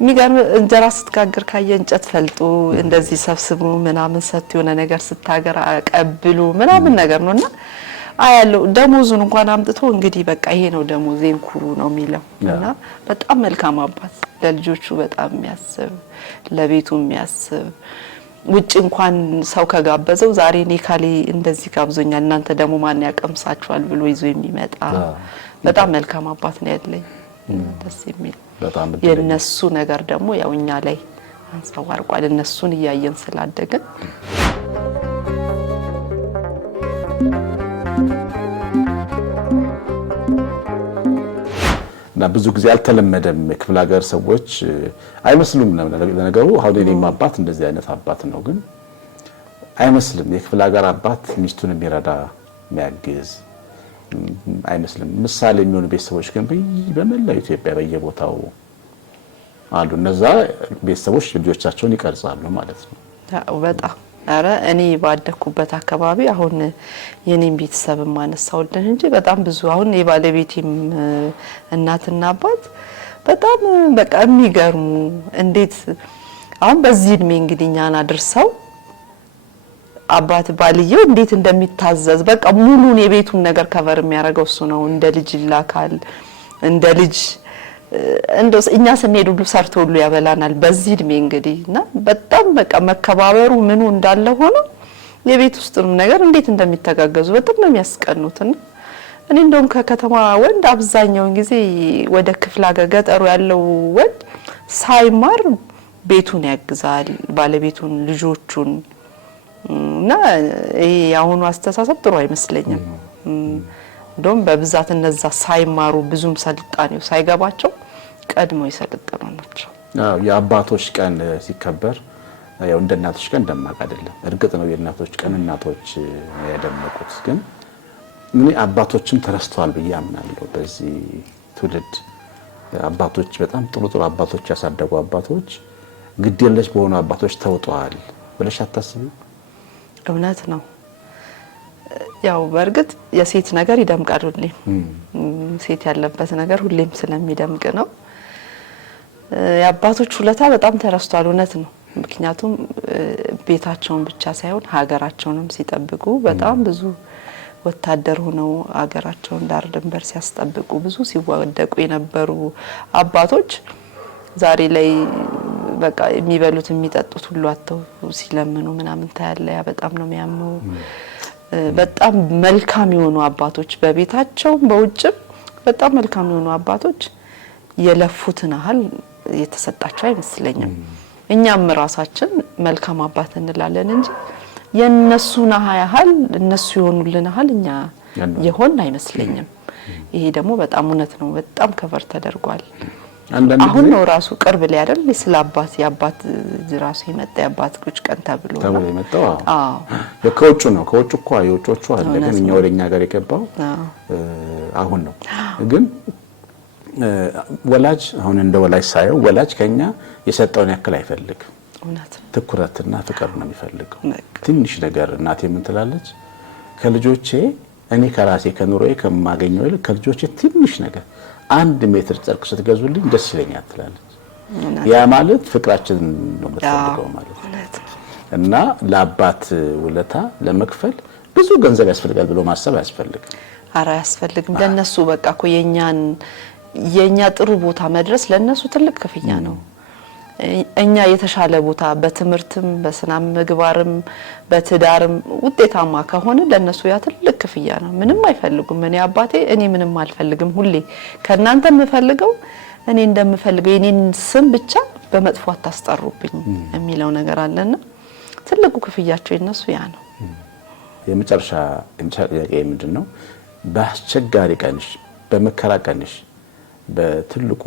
የሚገርም እንጀራ ስትጋግር ካየ እንጨት ፈልጦ እንደዚህ ሰብስቡ ምናምን ሰጥ የሆነ ነገር ስታገር አቀብሉ ምናምን ነገር ነውና አያለው ደሞዙን እንኳን አምጥቶ እንግዲህ በቃ ይሄ ነው ደሞዜን ኩሩ ነው የሚለው እና በጣም መልካም አባት ለልጆቹ በጣም የሚያስብ ለቤቱ የሚያስብ ውጭ እንኳን ሰው ከጋበዘው ዛሬ ኔካሊ እንደዚህ ጋብዞኛል እናንተ ደግሞ ማን ያቀምሳችኋል ብሎ ይዞ የሚመጣ በጣም መልካም አባት ነው ያለኝ ደስ የሚል በጣም የነሱ ነገር ደግሞ ያው እኛ ላይ አንጸባርቋል እነሱን እያየን ስላደግን እና ብዙ ጊዜ አልተለመደም ክፍለ ሀገር ሰዎች አይመስሉም ለነገሩ አሁን እኔም አባት እንደዚህ አይነት አባት ነው ግን አይመስልም የክፍለ ሀገር አባት ሚስቱን የሚረዳ የሚያግዝ አይመስልም ምሳሌ የሚሆኑ ቤተሰቦች ግን በመላው ኢትዮጵያ በየቦታው አሉ እነዛ ቤተሰቦች ልጆቻቸውን ይቀርጻሉ ማለት ነው በጣም አረ እኔ ባደኩበት አካባቢ አሁን የኔን ቤተሰብ ማነሳውልን እንጂ በጣም ብዙ አሁን የባለቤቴም እናትና አባት በጣም በቃ የሚገርሙ እንዴት አሁን በዚህ እድሜ እንግዲህ ኛና አድርሰው አባት ባልየው እንዴት እንደሚታዘዝ በቃ ሙሉን የቤቱን ነገር ከቨር የሚያረጋው እሱ ነው እንደ ልጅ ይላካል እንደ ልጅ እንደው እኛ ስንሄድ ሁሉ ሰርቶ ሁሉ ያበላናል በዚህ እድሜ እንግዲህና በጣም በቃ መከባበሩ ምኑ እንዳለ ሆኖ የቤት ውስጥም ነገር እንዴት እንደሚተጋገዙ በጣም ነው የሚያስቀኑትና እኔ እንደውም ከከተማ ወንድ አብዛኛው ጊዜ ወደ ክፍለ ሀገር ገጠሩ ያለው ወንድ ሳይማር ቤቱን ያግዛል ባለቤቱን ልጆቹን እና ይሄ ያሁኑ አስተሳሰብ ጥሩ አይመስለኝም እንደውም በብዛት እነዛ ሳይማሩ ብዙም ሰልጣኔው ሳይገባቸው ቀድሞ ይሰለጥኑ ናቸው የአባቶች ቀን ሲከበር ያው እንደ እናቶች ቀን ደማቅ አይደለም እርግጥ ነው የእናቶች ቀን እናቶች ያደመቁት ግን ምን አባቶችም ተረስተዋል ብዬ አምናለሁ በዚህ ትውልድ አባቶች በጣም ጥሩ አባቶች ያሳደጉ አባቶች ግዴለሽ በሆኑ አባቶች ተውጠዋል ብለሽ አታስቢ እውነት ነው ያው በርግጥ የሴት ነገር ይደምቃል ሁሌም ሴት ያለበት ነገር ሁሌም ስለሚደምቅ ነው የአባቶች ሁለታ በጣም ተረስቷል እውነት ነው ምክንያቱም ቤታቸውን ብቻ ሳይሆን ሀገራቸውንም ሲጠብቁ በጣም ብዙ ወታደር ሆነው ሀገራቸውን ዳር ድንበር ሲያስጠብቁ ብዙ ሲወደቁ የነበሩ አባቶች ዛሬ ላይ በቃ የሚበሉት የሚጠጡት ሁሉ አጥተው ሲለምኑ ምናምን ታያለ ያ በጣም ነው የሚያመው በጣም መልካም የሆኑ አባቶች በቤታቸው በውጭም በጣም መልካም የሆኑ አባቶች የለፉትን አህል የተሰጣቸው አይመስለኝም እኛም ራሳችን መልካም አባት እንላለን እንጂ የነሱና ያህል እነሱ የሆኑልን አህል እኛ የሆን አይመስለኝም ይሄ ደግሞ በጣም እውነት ነው በጣም ከቨር ተደርጓል አሁን ነው ራሱ ቅርብ ላይ አይደል ስለአባት ያባት ራሱ የመጣ ያባት ቁጭ ቀን ተብሎ የመጣው የከውጭ ነው ከውጭ እኮ የውጮቹ አለ ግን እኛ ወደኛ ጋር የገባው አሁን ነው ግን ወላጅ አሁን እንደ ወላጅ ሳይው ወላጅ ከኛ የሰጠውን ያክል አይፈልግም እውነት ትኩረትና ፍቅር ነው የሚፈልገው ትንሽ ነገር እናቴ ምን ትላለች ከልጆቼ እኔ ከራሴ ከኑሮዬ ከማገኘው ከልጆቼ ትንሽ ነገር 1 ሜትር ጨርቅ ስትገዙልኝ ደስ ይለኛል ትላለች ያ ማለት ፍቅራችን ነው የምትፈልገው ማለት ነው እና ለአባት ውለታ ለመክፈል ብዙ ገንዘብ ያስፈልጋል ብሎ ማሰብ ያስፈልጋል አራ ያስፈልግም ለነሱ በቃ እኮ የኛ ጥሩ ቦታ መድረስ ለነሱ ትልቅ ክፍያ ነው እኛ የተሻለ ቦታ በትምርትም በስናም ምግባርም በትዳርም ውጤታማ ከሆነ ለነሱ ያ ትልቅ ክፍያ ነው ምንም አይፈልጉም እኔ አባቴ እኔ ምንም አልፈልግም ሁሌ ከናንተ የምፈልገው እኔ እንደምፈልገው የኔን ስም ብቻ በመጥፎ አታስጠሩብኝ የሚለው ነገር አለና ትልቁ ክፍያቸው የነሱ ያ ነው የመጨረሻ ጥያቄ ምንድነው በአስቸጋሪ ቀንሽ በመከራ ቀንሽ በትልቁ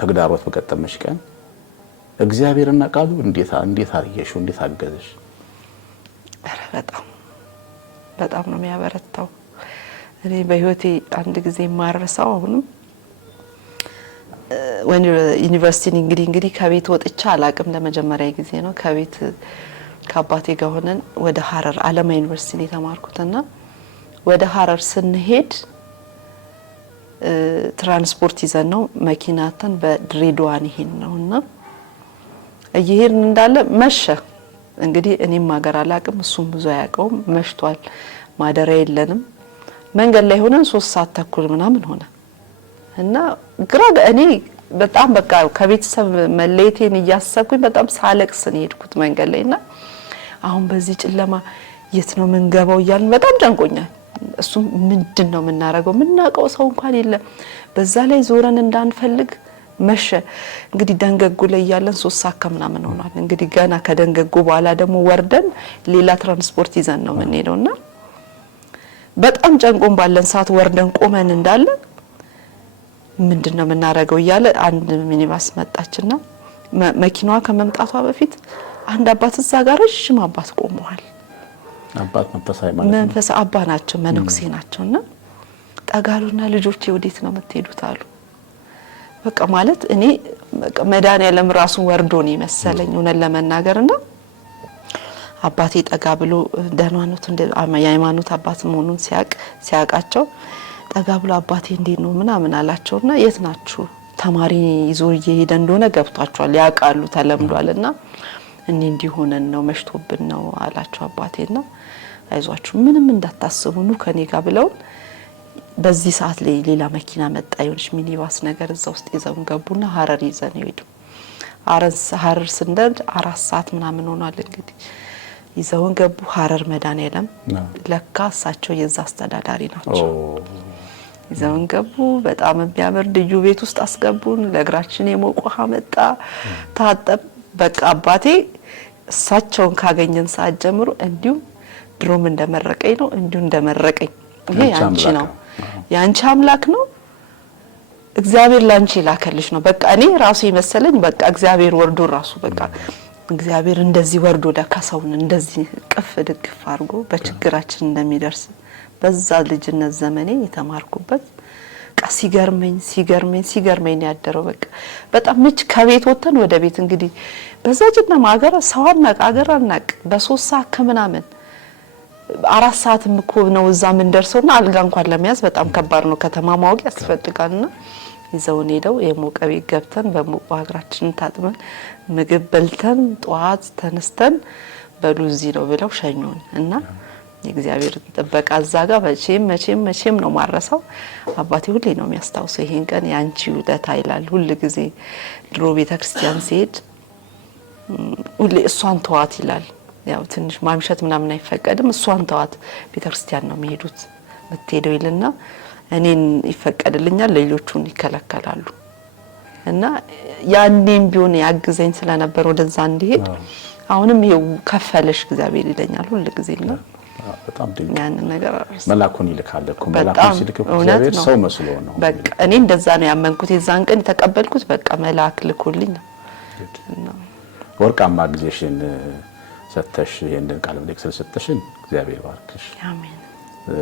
ተግዳሮት በቀጠመሽ ቀን እግዚአብሔርና ቃሉ እንዴት አርየሽው እንዴት አገዘሽ በጣም ነው የሚያበረታው እኔ በህይወቴ አንድ ጊዜ ማረሳው አሁንም ወን ዩኒቨርሲቲ እንግዲህ ከቤት ወጥቻ አላቅም ለመጀመሪያ ጊዜ ነው ከቤት ከአባቴ ጋር ሆነን ወደ ሐረር አለማ ዩኒቨርሲቲ የተማርኩትና ወደ ሐረር ስንሄድ ትራንስፖርት ይዘን ነው መኪናተን በድሬዳዋን ይሄን ነውና እየሄድን እንዳለ መሸ እንግዲህ እኔም ማገር አላቅም እሱም ብዙ ያቀውም መሽቷል ማደሪያ የለንም መንገድ ላይ ሆነን 3 ሰዓት ተኩል ምናምን ሆነ እና ግራ እኔ በጣም በቃ ከቤተሰብ መለየቴን እያሰብኩኝ በጣም ሳለቅስ ነው ሄድኩት መንገድ ላይና አሁን በዚህ ጨለማ የት ነው መንገባው ይያልን በጣም ጨንቆኛል እሱም ምንድነው ምናረገው ምናቀው ሰው እንኳን የለም በዛ ላይ ዞረን እንዳንፈልግ መሸ እንግዲህ ደንገጉ ላይ ያለን 3 ሰዓት ከምናምን ሆኗል እንግዲህ ገና ከደንገጉ በኋላ ደግሞ ወርደን ሌላ ትራንስፖርት ይዘን ነው የምንሄደውና በጣም ጨንቆን ባለን ሰዓት ወርደን ቆመን እንዳለ ምንድነው ምናረገው ይያለ አንድ ሚኒባስ መጣችና መኪናዋ ከመምጣቷ በፊት አንድ አባት እዛ ጋር ረጅም አባት ቆመዋል አባት መንፈስ አባ ናቸው መነኩሴ ናቸውና ጠጋሉና ልጆቼ ወዴት ነው የምትሄዱት አሉ በቃ ማለት እኔ መድኃኒዓለም ራሱ ወርዶ ነው መሰለኝ ሆነን ለመናገርና አባቴ ጠጋ ብሎ ደህናኖት እንደ የሃይማኖት አባት መሆኑን ሲያቃቸው ጠጋ ብሎ አባቴ እንዴት ነው ምናምን አላቸውና የት ናችሁ ተማሪ ይዞ እየሄደ እንደሆነ ገብቷቸዋል ያቃሉ ተለምዷልና እኔ እንዲሆነን ነው መሽቶብን ነው አላቸው አባቴና አይዟችሁ ምንም እንዳታስቡ ነው ከኔ ጋር ብለው በዚህ ሰዓት ላይ ሌላ መኪና መጣ ይሆንሽ ሚኒባስ ነገር እዛ ውስጥ ይዘው ገቡና ሐረር ይዘን ሄዱ ሐረር ስንደርስ 4 ሰዓት ምናምን ሆኗል እንግዲህ ይዘውን ገቡ ሐረር መድኃኒዓለም ለካ እሳቸው የዛ አስተዳዳሪ ናቸው ይዘውን ገቡ በጣም የሚያምር ልዩ ቤት ውስጥ አስገቡን ለእግራችን የሞቀ ውሃ መጣ ታጠብ በቃ አባቴ እሳቸውን ካገኘን ሰዓት ጀምሮ እንዲሁ ድሮም እንደመረቀኝ ነው እንዲሁ እንደመረቀኝ ይሄ ያንቺ ነው ያንቺ አምላክ ነው እግዚአብሔር ላንቺ ላከልሽ ነው በቃ እኔ ራሱ ይመሰለኝ በቃ እግዚአብሔር ወርዶ ራሱ በቃ እግዚአብሔር እንደዚህ ወርዶ ደካሳውን እንደዚህ ቅፍ ድግፍ አድርጎ በችግራችን እንደሚደርስ በዛ ልጅነት ዘመኔ የተማርኩበት ሲገርመኝ ያደረው በቃ በጣም ምች ከቤት ወጥተን ወደ ቤት እንግዲህ በዛ ጨለማ ሀገር ሰዋና ሀገር አናቅ በ3 ሰዓት ከመናምን 4 ሰዓትም እኮ ነው እዛ ምን ደርሰውና አልጋ እንኳን ለመያዝ በጣም ከባድ ነው ከተማ ማወቅ ያስፈልጋልና ይዘውን ሄደው የሞቀ ቤት ገብተን በሞቀ እግራችንን ታጥበን ምግብ በልተን ጧት ተነስተን በሉ እዚህ ነው ብለው ሸኙን እና የእግዚአብሔር ጥበቃ አዛጋ መቼም ነው ማረሳው አባቴ ሁሌ ነው የሚያስታውሰው ይሄን ቀን ያንቺ ውለታ ይላል ሁሉ ጊዜ ድሮ ቤተክርስቲያን ሲሄድ ሁሌ እሷን ተዋት ይላል ያው ትንሽ ማምሸት ምናምን አይፈቀድም እሷን ተዋት ቤተክርስቲያን ነው የሚሄዱት መተሄደው ይልና እኔን ይፈቀድልኛል ሌሎቹን ይከለከላሉ እና ያኔም ቢሆን ያግዘኝ ስለነበር ወደዛ እንዲሄድ አሁንም ይሄው ከፈለሽ እግዚአብሔር ይለኛል ሁሉ ጊዜና በጣም ድንቅ ያን ነገር መላኩን ይልካል እኮ መላኩን ሲልክ እግዚአብሔር ሰው መስሎ ነው በቃ እኔ እንደዛ ነው ያመንኩት የዛን ቀን ተቀበልኩት በቃ መላክ ልኮልኝ እና ወርቃማ ጊዜሽን ሰተሽ ይሄንን ቃል ምልክ ስለሰጠሽን እግዚአብሔር ባርክሽ አሜን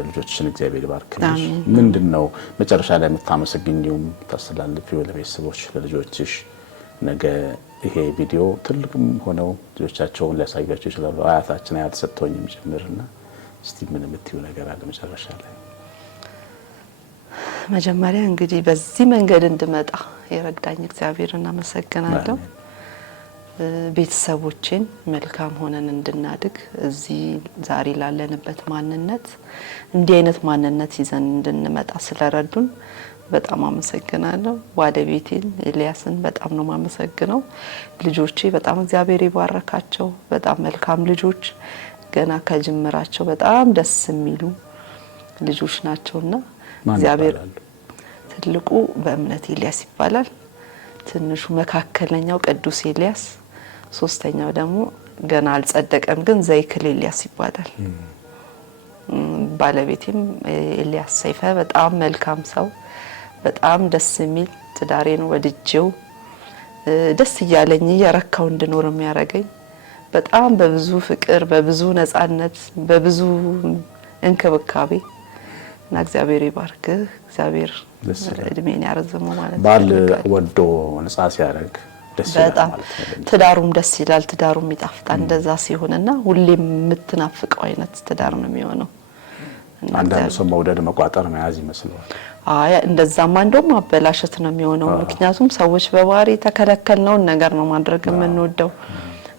ልጆችሽን እግዚአብሔር ባርክሽ ምንድነው መጨረሻ ላይ የምታመሰግኚውም ታስተላልፊው ለቤተሰቦች ለልጆችሽ ነገ ይሄ ቪዲዮ ትልቅም ሆነው ልጆቻቸውን ሊያሳያቸው ይችላሉ አያታችን አያት ሰጥቶኝም ጭምርና እስቲ ምን የምትይው ነገር አለ መጨረሻ ላይ መጀመሪያ እንግዲህ በዚህ መንገድ እንድመጣ የረዳኝ እግዚአብሔርን አመሰግናለሁ ቤተሰቦችን መልካም ሆነን እንድናድግ እዚህ ዛሬ ላለንበት ማንነት እንዲህ አይነት ማንነት ይዘን እንድንመጣ ስለረዱን በጣም አመሰግናለሁ ባለቤቴን ኤልያስን በጣም ነው ማመሰግነው ልጆቼ በጣም እግዚአብሔር ይባርካቸው በጣም መልካም ልጆች ገና ከጅምራቸው በጣም ደስ የሚሉ ልጆች ናቸውና እግዚአብሔር ትልቁ በእምነት ኤልያስ ይባላል ትንሹ መካከለኛው ቅዱስ ኤልያስ ሶስተኛው ደግሞ ገና አልጸደቀም ግን ዘይክል ኤልያስ ይባላል ባለቤቴም ኤልያስ ሰይፈ በጣም መልካም ሰው በጣም ደስ የሚል ትዳሬን ወድጄው ደስ እያለኝ የረካው እንድኖር የሚያረጋኝ በጣም በብዙ ፍቅር በብዙ ነጻነት በብዙ እንክብካቤ እና እግዚአብሔር ይባርክህ፣ እግዚአብሔር እድሜን ያርዝመው ማለት ነው። ባል ወዶ ነፃ ሲያደርግ ደስ ይላል ማለት ነው። ትዳሩም ደስ ይላል፣ ትዳሩም ይጣፍጣል እንደዛ ሲሆንና ሁሌም የምትናፍቀው አይነት ትዳር ነው የሚሆነው። አንዳንድ ሰው መውደድ መቋጠር መያዝ ይመስላል። አይ እንደዛማ እንደውም ማበላሸት ነው የሚሆነው። ምክንያቱም ሰዎች በባህሪ የተከለከልነውን ነገር ነው ማድረግ የምንወደው።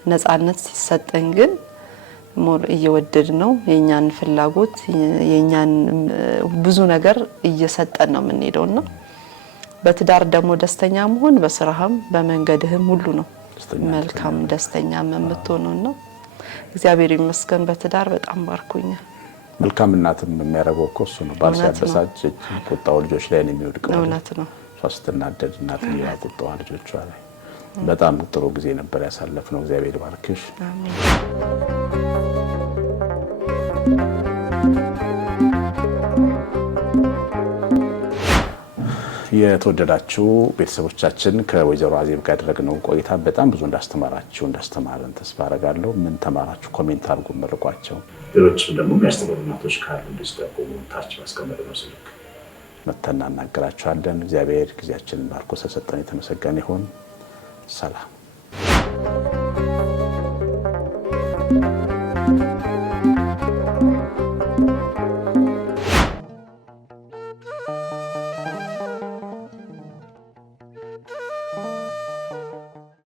ነፃነት ሲሰጠን ግን ሞር እየወደድ ነው የኛን ፍላጎት የኛን ብዙ ነገር እየሰጠን ነው የምንሄደውና በትዳር ደግሞ ደስተኛ መሆን በስራህም በመንገድህም ሁሉ ነው መልካም ደስተኛ የምትሆነውና እግዚአብሔር ይመስገን በትዳር በጣም ባርኮኛል። መልካም እናትም የሚያረጋው እኮ እሱ ነው። ባል ሲያበሳጭ ቁጣው ልጆች ላይ ነው የሚወድቀው። እውነት ነው። ስትናደድ እናት ቁጣዋ ልጆቿ ላይ። በጣም ጥሩ ጊዜ ነበር ያሳለፍነው። እግዚአብሔር ይባርክሽ። አሜን። የተወደዳችሁ ቤተሰቦቻችን ከወይዘሮ አዜብ ጋር ያደረግነው ቆይታ በጣም ብዙ እንዳስተማረን ተስፋ አደርጋለሁ። ምን ተማራችሁ? ኮሜንት አድርጉ፣ መርቋቸው። ሌሎችም ደግሞ የሚያስተምሩ እናቶች ካሉ እንዲጠቁሙ ታች ማስቀመጥነው ስልክ መተና እናገራችኋለን። እግዚአብሔር ጊዜያችንን ባርኮ ስለሰጠን የተመሰገነ ይሁን። ሰላም